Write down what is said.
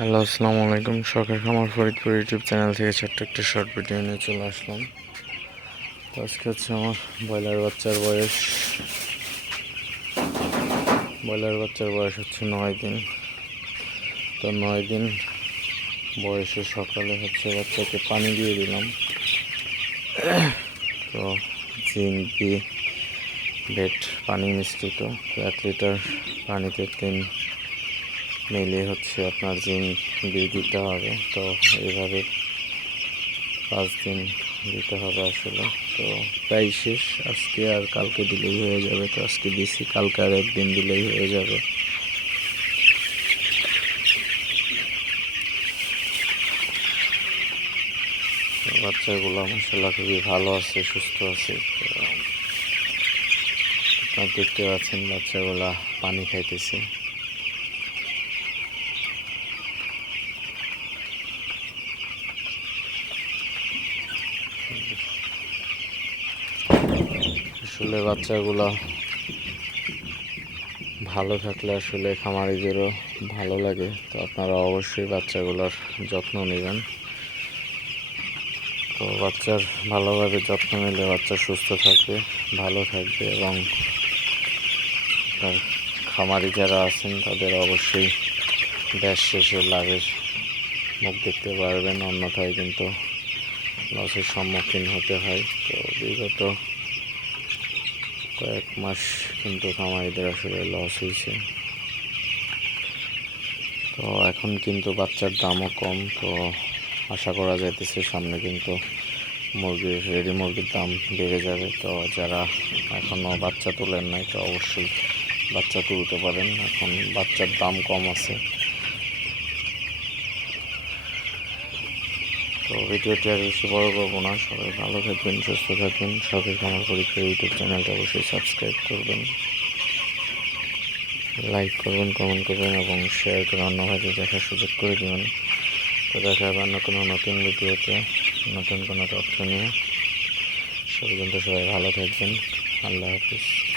Hello, আসসালামু আলাইকুম। সরকার খামার ফরিদপুর ইউটিউব চ্যানেল থেকে ছোট্ট একটা শর্ট ভিডিও নিয়ে চলে আসলাম। তো আজকে হচ্ছে আমার ব্রয়লার বাচ্চার বয়স। ব্রয়লার বাচ্চার বয়স হচ্ছে নয় দিন। তো নয় দিন বয়সে সকালে হচ্ছে বাচ্চাকে পানি দিয়ে দিলাম। তো জিন দিয়ে বেড, পানি মিশ্রিত। তো এক লিটার পানিতে তিন মিলিয়ে হচ্ছে আপনার জিন দিয়ে দিতে হবে। তো এইভাবে পাঁচ দিন দিতে হবে আসলে। তো প্রায় শেষ। আজকে আর কালকে দিলেই হয়ে যাবে। তো আজকে দিছি, কালকে আর একদিন দিলেই হয়ে যাবে। বাচ্চাগুলো মশলা খুবই ভালো আছে, সুস্থ আছে। আপনারা দেখতে পাচ্ছেন বাচ্চাগুলা পানি খাইতেছে। আসলে বাচ্চাগুলো ভালো থাকলে আসলে খামারিদেরও ভালো লাগে, তো আপনারা অবশ্যই বাচ্চাগুলোর যত্ন নেবেন। তো বাচ্চার ভালোভাবে যত্ন নিলে বাচ্চা সুস্থ থাকবে, ভালো থাকবে এবং আপনার খামারি যারা আছেন তাদের অবশ্যই ব্যাস শেষে লাভের মুখ দেখতে পারবেন, অন্যথায় কিন্তু লসের সম্মুখীন হতে হয়। তো বিগত কয়েক মাস কিন্তু খামারিদের আসলে লস হয়েছে। তো এখন কিন্তু বাচ্চার দামও কম। তো আশা করা যাইতেছে সামনে কিন্তু মুরগির রেডি মুরগির দাম বেড়ে যাবে। তো যারা এখনও বাচ্চা তোলেন নাই, তো অবশ্যই বাচ্চা তুলতে পারেন। এখন বাচ্চার দাম কম আছে। তো ভিডিওটি আর বেশি বড় করব না। সবাই ভালো থাকবেন, সুস্থ থাকবেন। সবাই আমার পরীক্ষা ইউটিউব চ্যানেলটা অবশ্যই সাবস্ক্রাইব করবেন। লাইক করবেন, কমেন্ট করবেন এবং শেয়ার করে অন্য ভাইদের দেখার সুযোগ করে দেবেন। তো দেখা হবে অন্য কোনো নতুন ভিডিওতে, নতুন কোনো তথ্য নিয়ে। পর্যন্ত সবাই ভালো থাকবেন। আল্লাহ হাফিজ।